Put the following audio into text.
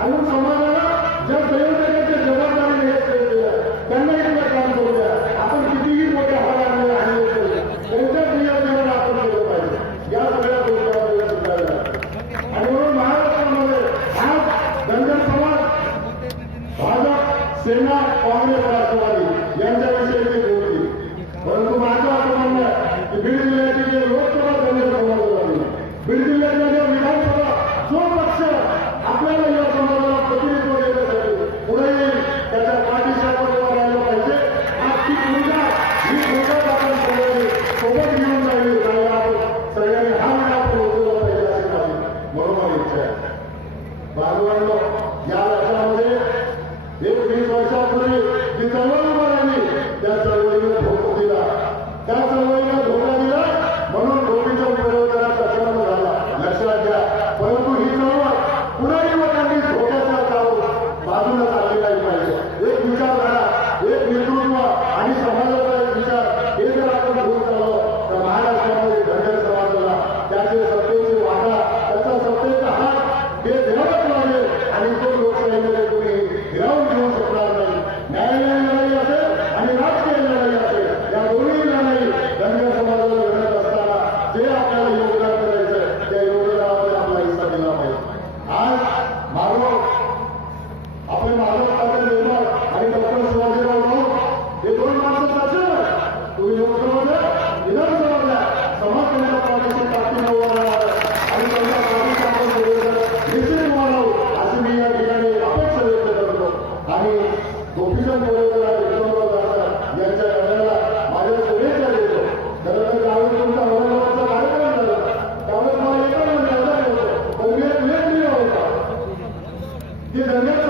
आणि समाजाला ज्या संयोजकांच्या जबाबदारीने हे केलं त्यांना इथलं काम करू द्या. आपण कितीही मोठ्या हवाला आणि त्यांच्या नियोजनाला आपण केलं पाहिजे. या सगळ्या गोष्टी आपल्याला सुधारल्या आणि म्हणून महाराष्ट्रामध्ये आज धनगर समाज भाजप सेना काँग्रेस राष्ट्रवादी यांच्याविषयी ते बोलली. परंतु माझं असं म्हणणं आहे की बीड जिल्ह्याची जे लोकसभा धनगर समाज झाली, बीड जिल्ह्यातल्या ज्या विधानसभा जो पक्ष आपल्याला या समाजाला प्रतिनिधित्व देण्यासाठी पुढे येईल त्याच्या पाठीशी आपण उभं राहिलं पाहिजे. आज ती भूमिका ही भूमिका आपण सोबत घेऊन जाईल सगळ्यांनी हा वेळा आपण उचलला पाहिजे अशी माझी मनोमन इच्छा आहे. बांधवांनो, या राज्यामध्ये एक 20 वर्षापूर्वी जी चळवळ उभं राहिली त्या चळवळीला धोका दिला, त्या चळवळीला धोका दिला म्हणून गोपीचा विरोधाचा जन्म झाला, लक्षात घ्या. परंतु ही चळवळ पुन्हा युवकांनी धोक्याचा काळ बाजूला चालली नाही पाहिजे. एक विचारधारा, एक नेतृत्व आणि समाजाचा एक विचार हे जर आपण घेऊन चाललो तर महाराष्ट्रामध्ये धनगर समाजाला त्याचे सत्तेचे वाटा, त्याचा सत्तेचा हात हे द्यावंच लागेल आणि तो लोकशाहीमध्ये कोणी हिरावून घेऊ शकणार नाही. न्यायालयीन लढाई असेल आणि राजकीय लढाई असेल, या दोन्ही लढाई धनगर समाजाला लढत असताना जे आपल्याला योगदान करायचं त्या योगदानामध्ये आपला हिस्सा दिला पाहिजे. आज आपण महाराष्ट्राचे निर्माण आणि डॉक्टर शिवाजीराव राऊत हे दोन माणसं असेल तुम्ही लोकसभा विधानसभा समाज त्यांच्या पाठीशी ताकदीनं उभा राहणार आणि त्यांच्या पाठीशी आपण निश्चित उभा राहू अशी मी या ठिकाणी अपेक्षा व्यक्त करतो. आणि गोपीचंद यांच्या लढ्याला माझ्या शुभेच्छा देतो. खरं तर त्यावेळी तुमचा औरंगाबादचा कार्यक्रम झाला त्यावेळेस मला एकच म्हणण्याचा होतो पण वेळ मिळत होता की धन्यवाद